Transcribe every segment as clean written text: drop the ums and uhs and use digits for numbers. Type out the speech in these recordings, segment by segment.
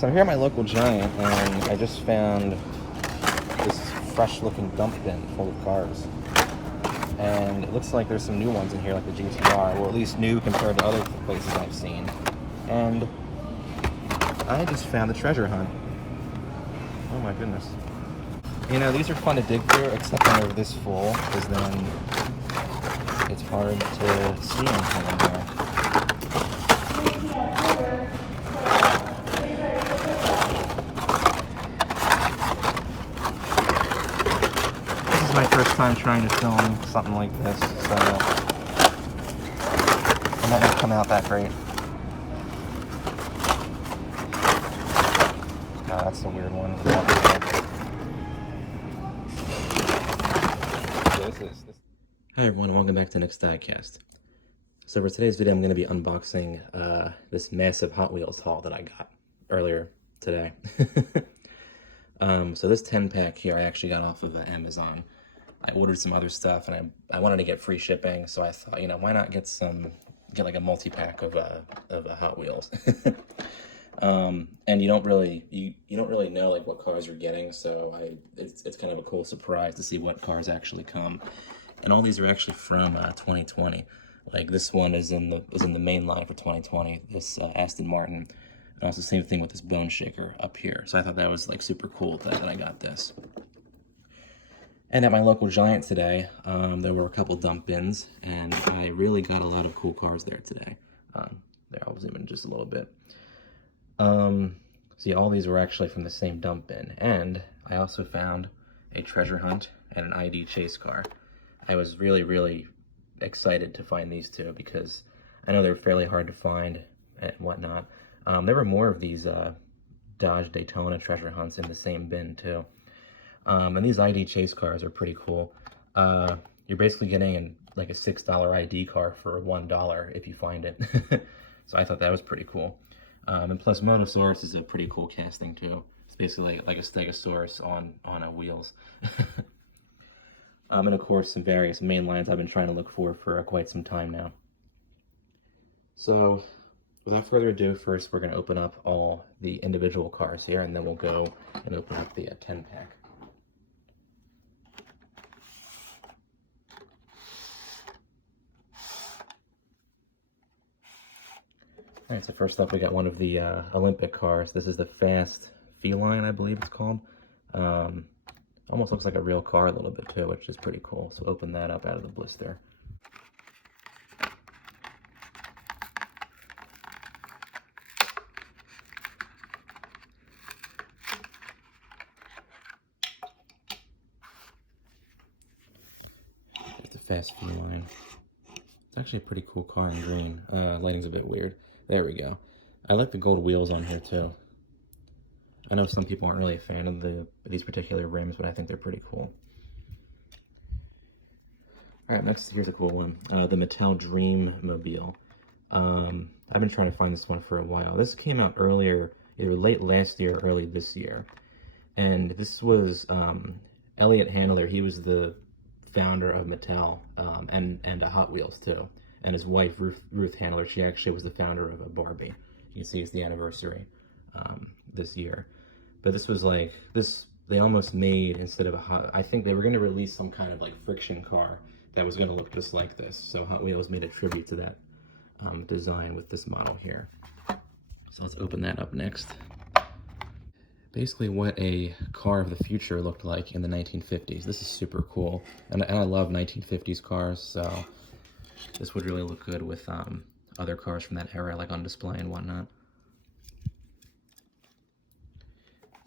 So I'm here at my local Giant, and I just found this fresh-looking dump bin full of cars. And it looks like there's some new ones in here, like the GTR, or at least new compared to other places I've seen. And I just found the treasure hunt. Oh my goodness. You know, these are fun to dig through, except when they're this full, because then it's hard to see anything in there. This is my first time trying to film something like this, so it might not come out that great. No, that's a weird one. Hi everyone, welcome back to Nick's Diecast. So for today's video, I'm going to be unboxing this massive Hot Wheels haul that I got earlier today. So this 10-pack here I actually got off of Amazon. I ordered some other stuff, and I wanted to get free shipping, so I thought, you know, why not get like a multi-pack of Hot Wheels. And you don't really know like what cars you're getting, so it's kind of a cool surprise to see what cars actually come. And all these are actually from 2020. Like this one is in the main line for 2020. This Aston Martin, and also same thing with this Bone Shaker up here. So I thought that was like super cool that I got this. And at my local Giant today, there were a couple dump bins, and I really got a lot of cool cars there today. There, I'll zoom in just a little bit. See, all these were actually from the same dump bin, and I also found a treasure hunt and an ID chase car. I was really excited to find these two because I know they're fairly hard to find and whatnot. There were more of these Dodge Daytona treasure hunts in the same bin too. And these ID chase cars are pretty cool. You're basically getting like a $6 ID car for $1 if you find it. So I thought that was pretty cool. And plus Motosaurus is a pretty cool casting too. It's basically like a Stegosaurus on wheels. And of course some various main lines I've been trying to look for quite some time now. So without further ado, first we're going to open up all the individual cars here, and then we'll go and open up the 10-pack. Alright, so first up we got one of the Olympic cars. This is the Fast Feline, I believe it's called. Almost looks like a real car a little bit too, which is pretty cool. So open that up out of the blister. There's the Fast Feline. It's actually a pretty cool car in green. Lighting's a bit weird. There we go. I like the gold wheels on here too. I know some people aren't really a fan of these particular rims, but I think they're pretty cool. Alright, next here's a cool one. The Mattel Dream Mobile. I've been trying to find this one for a while. This came out earlier, either late last year or early this year. And this was Elliot Handler. He was the founder of Mattel, and Hot Wheels too. And his wife, Ruth Handler, she actually was the founder of Barbie. You can see it's the anniversary this year. But this was like, they almost made, instead of I think they were going to release some kind of like friction car that was going to look just like this. So Hot Wheels made a tribute to that design with this model here. So let's open that up next. Basically what a car of the future looked like in the 1950s. This is super cool. And I love 1950s cars, so this would really look good with other cars from that era, like on display and whatnot.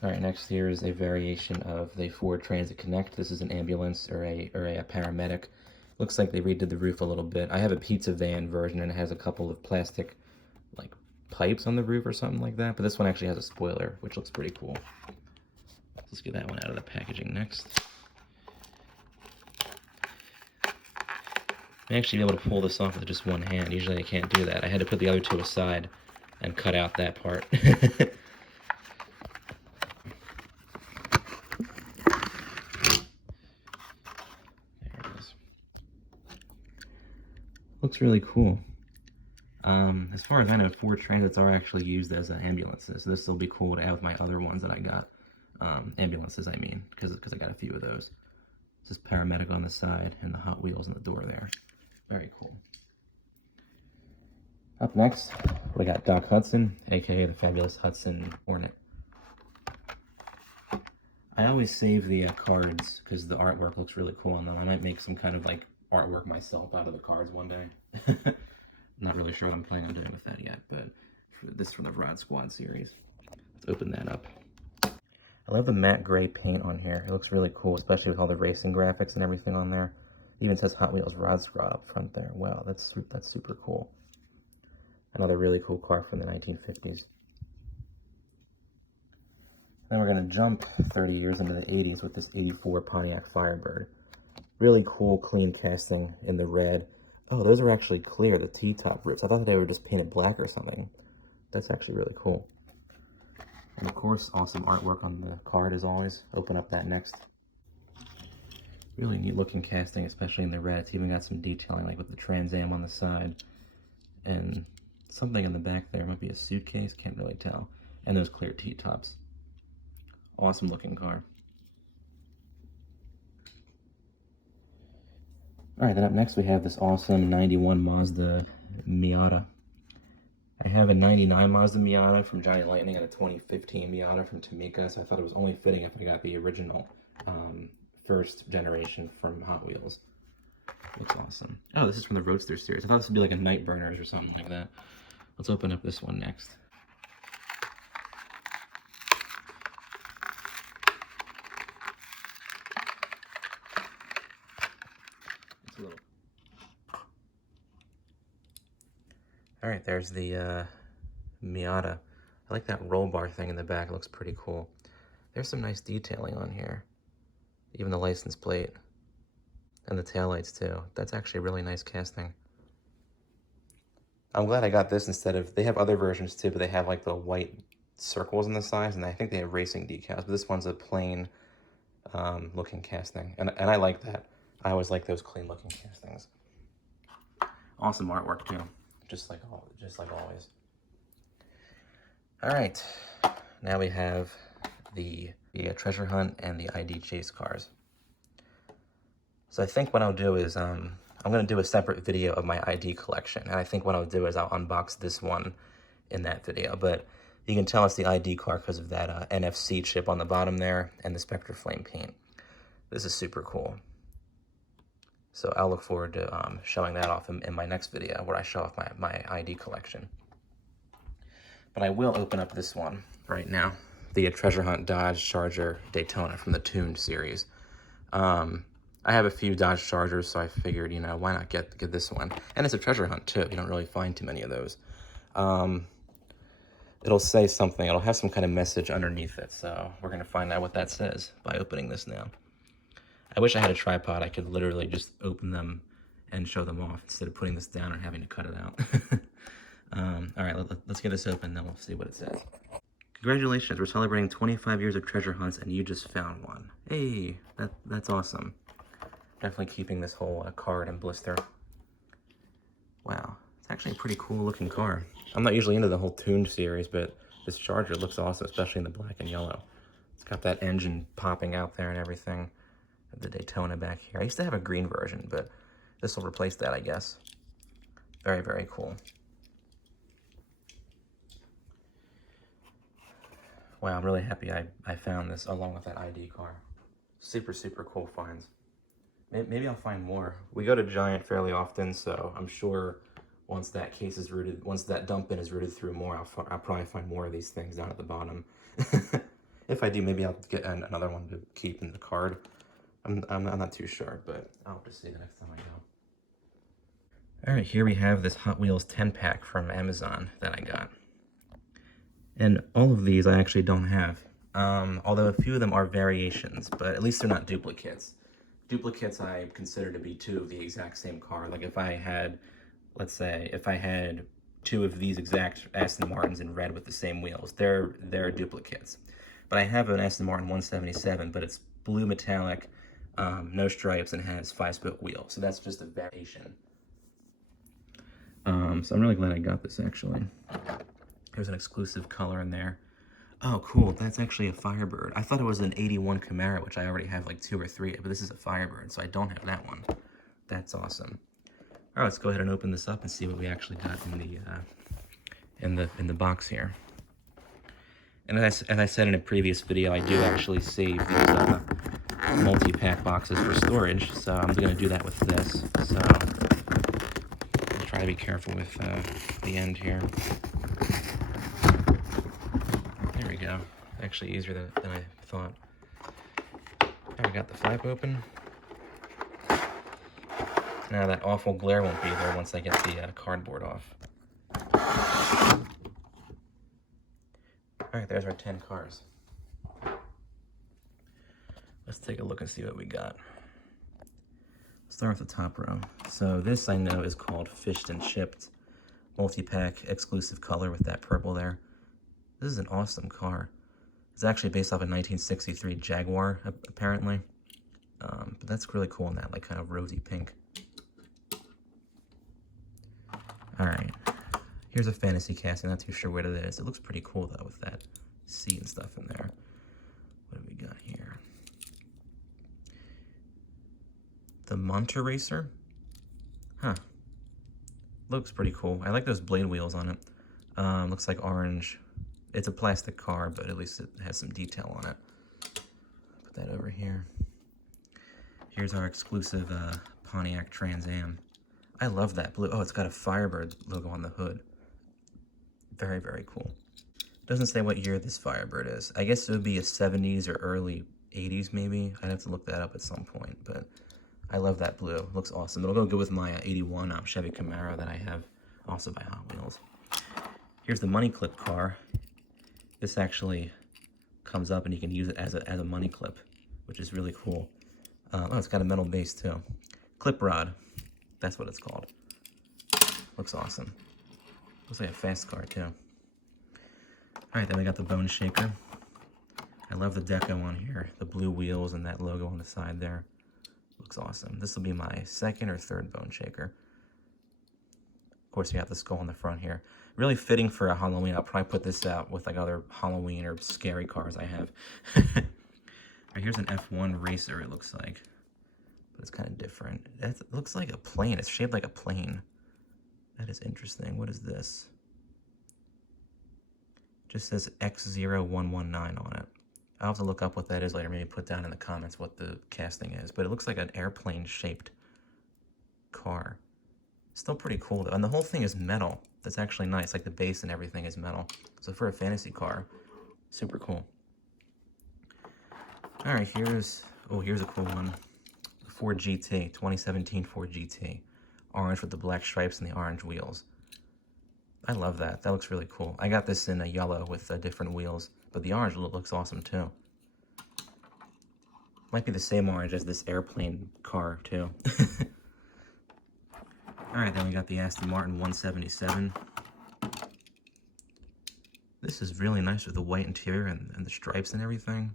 Alright, next here is a variation of the Ford Transit Connect. This is an ambulance or a paramedic. Looks like they redid the roof a little bit. I have a pizza van version, and it has a couple of plastic like pipes on the roof or something like that, but this one actually has a spoiler, which looks pretty cool. Let's get that one out of the packaging next. I'm actually able to pull this off with just one hand. Usually I can't do that. I had to put the other two aside and cut out that part. Looks really cool. As far as I know, Ford Transits are actually used as ambulances, so this will be cool to add with my other ones that I got. Ambulances, I mean, because I got a few of those. This is paramedic on the side and the Hot Wheels on the door there. Very cool. Up next, we got Doc Hudson, aka the Fabulous Hudson Hornet. I always save the cards because the artwork looks really cool on them. I might make some kind of like artwork myself out of the cards one day. Not really sure what I'm planning on doing with that yet, but this is from the Rod Squad series. Let's open that up. I love the matte gray paint on here. It looks really cool, especially with all the racing graphics and everything on there. It even says Hot Wheels Rod Squad up front there. Wow, that's super cool. Another really cool car from the 1950s. Then we're going to jump 30 years into the 80s with this 84 Pontiac Firebird. Really cool, clean casting in the red. Oh, those are actually clear, the T-top ribs. I thought they were just painted black or something. That's actually really cool. And of course, awesome artwork on the card as always. Open up that next. Really neat looking casting, especially in the red. It's even got some detailing like with the Trans Am on the side. And something in the back there. Might be a suitcase, can't really tell. And those clear T-tops. Awesome looking car. Alright, then up next we have this awesome 91 Mazda Miata. I have a 99 Mazda Miata from Johnny Lightning and a 2015 Miata from Tomica, so I thought it was only fitting if I got the original first generation from Hot Wheels. Looks awesome. Oh, this is from the Roadster series. I thought this would be like a Night Burners or something like that. Let's open up this one next. It's a little... Alright, there's the Miata. I like that roll bar thing in the back. It looks pretty cool. There's some nice detailing on here. Even the license plate. And the taillights too. That's actually a really nice casting. I'm glad I got this instead of... They have other versions too, but they have like the white circles on the sides, and I think they have racing decals. But this one's a plain looking casting. And I like that. I always like those clean looking castings. Awesome artwork too. Just like always. Alright. Now we have the treasure hunt and the ID chase cars. So I think what I'll do is, I'm going to do a separate video of my ID collection. And I think what I'll do is I'll unbox this one in that video. But you can tell it's the ID car because of that NFC chip on the bottom there and the Spectre Flame paint. This is super cool. So I'll look forward to showing that off in my next video where I show off my ID collection. But I will open up this one right now. The Treasure Hunt Dodge Charger Daytona from the Tuned series. I have a few Dodge Chargers, so I figured, you know, why not get this one? And it's a treasure hunt, too. You don't really find too many of those. It'll say something. It'll have some kind of message underneath it, so we're going to find out what that says by opening this now. I wish I had a tripod. I could literally just open them and show them off instead of putting this down and having to cut it out. All right, let's get this open, then we'll see what it says. Congratulations, we're celebrating 25 years of treasure hunts, and you just found one. Hey, that's awesome. Definitely keeping this whole card and blister. Wow, it's actually a pretty cool looking car. I'm not usually into the whole Tuned series, but this Charger looks awesome, especially in the black and yellow. It's got that engine popping out there and everything. The Daytona back here. I used to have a green version, but this will replace that, I guess. Very, very cool. Wow, I'm really happy I found this along with that ID car. Super, super cool finds. Maybe I'll find more. We go to Giant fairly often, so I'm sure once that case is routed, once that dump bin is routed through more, I'll probably find more of these things down at the bottom. If I do, maybe I'll get another one to keep in the card. I'm not too sure, but I'll just see the next time I go. Alright, here we have this Hot Wheels 10-pack from Amazon that I got. And all of these I actually don't have. Although a few of them are variations, but at least they're not duplicates. Duplicates I consider to be two of the exact same car. Like if I had, let's say, if I had two of these exact Aston Martins in red with the same wheels, they're duplicates. But I have an Aston Martin 177, but it's blue metallic, no stripes, and has 5-spoke wheels. So that's just a variation. So I'm really glad I got this, actually. There's an exclusive color in there. Oh, cool. That's actually a Firebird. I thought it was an 81 Camaro, which I already have like 2 or 3, but this is a Firebird, so I don't have that one. That's awesome. All right, let's go ahead and open this up and see what we actually got in the box here. And as I said in a previous video, I do actually save these multi-pack boxes for storage, so I'm going to do that with this. So I'll try to be careful with the end here. There we go. Actually easier than I thought. Now we got the flap open. Now that awful glare won't be there once I get the cardboard off. Alright, there's our 10 cars. Let's take a look and see what we got. Let's start with the top row. So this I know is called Fished and Chipped. Multi-pack exclusive color with that purple there. This is an awesome car. It's actually based off a 1963 Jaguar, apparently. But that's really cool in that, like, kind of rosy pink. Alright. Here's a fantasy casting. Not too sure what it is. It looks pretty cool, though, with that seat and stuff in there. What do we got here? The Monter Racer? Huh. Looks pretty cool. I like those blade wheels on it. Looks like orange. It's a plastic car, but at least it has some detail on it. Put that over here. Here's our exclusive Pontiac Trans Am. I love that blue. Oh, it's got a Firebird logo on the hood. Very, very cool. Doesn't say what year this Firebird is. I guess it would be a 70s or early 80s maybe. I'd have to look that up at some point, but I love that blue. It looks awesome. It'll go good with my 81 Chevy Camaro that I have also by Hot Wheels. Here's the money clip car. This actually comes up and you can use it as a money clip, which is really cool. Oh, it's got a metal base too. Clip rod. That's what it's called. Looks awesome. Looks like a fast car too. Alright, then we got the Bone Shaker. I love the deco on here. The blue wheels and that logo on the side there. Looks awesome. This will be my second or third Bone Shaker. Of course, you got the skull on the front here. Really fitting for a Halloween. I'll probably put this out with like other Halloween or scary cars I have. Alright, here's an F1 racer, it looks like. But it's kind of different. It looks like a plane. It's shaped like a plane. That is interesting. What is this? It just says X0119 on it. I'll have to look up what that is later. Maybe put down in the comments what the casting is. But it looks like an airplane-shaped car. Still pretty cool, though. And the whole thing is metal. That's actually nice. Like, the base and everything is metal. So for a fantasy car, super cool. Alright, here's a cool one. Ford GT, 2017 Ford GT. Orange with the black stripes and the orange wheels. I love that. That looks really cool. I got this in a yellow with different wheels, but the orange looks awesome too. Might be the same orange as this airplane car too. Alright, then we got the Aston Martin 177. This is really nice with the white interior and the stripes and everything.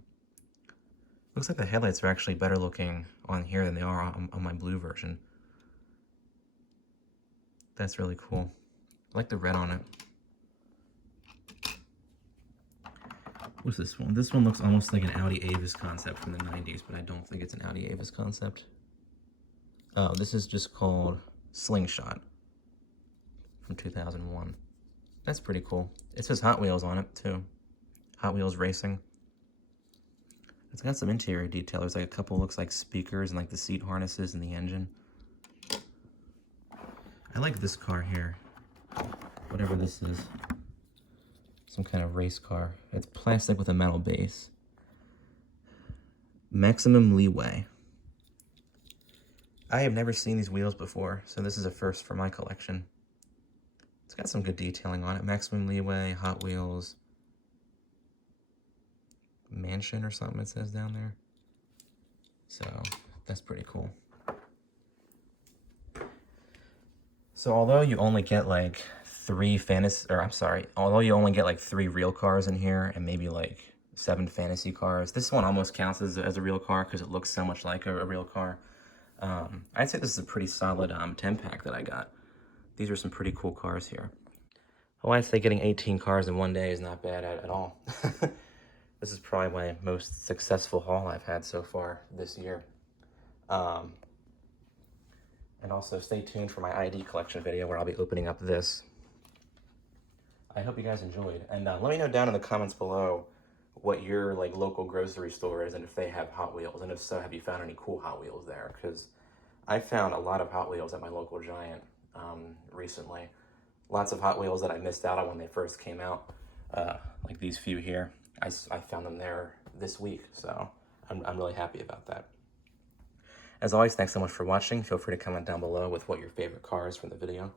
Looks like the headlights are actually better looking on here than they are on my blue version. That's really cool. I like the red on it. What's this one? This one looks almost like an Audi Avis concept from the 90s, but I don't think it's an Audi Avis concept. Oh, this is just called Slingshot from 2001. That's pretty cool. It says Hot Wheels on it, too. Hot Wheels Racing. It's got some interior detail. There's like a couple, looks like speakers and like the seat harnesses and the engine. I like this car here. Whatever this is. Some kind of race car. It's plastic with a metal base. Maximum Leeway. I have never seen these wheels before, so this is a first for my collection. It's got some good detailing on it. Maximum Leeway, Hot Wheels, Mansion or something it says down there. So that's pretty cool. So although you only get like although you only get like 3 real cars in here and maybe like 7 fantasy cars, this one almost counts as a real car because it looks so much like a real car. I'd say this is a pretty solid 10 pack that I got. These are some pretty cool cars here. Oh, I'd say getting 18 cars in one day is not bad at all. This is probably my most successful haul I've had so far this year. And also stay tuned for my ID collection video where I'll be opening up this. I hope you guys enjoyed. And let me know down in the comments below what your like local grocery store is and if they have Hot Wheels. And if so, have you found any cool Hot Wheels there? Because I found a lot of Hot Wheels at my local Giant recently. Lots of Hot Wheels that I missed out on when they first came out. Like these few here. I found them there this week, so I'm really happy about that. As always, thanks so much for watching. Feel free to comment down below with what your favorite car is from the video.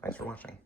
Thanks for watching.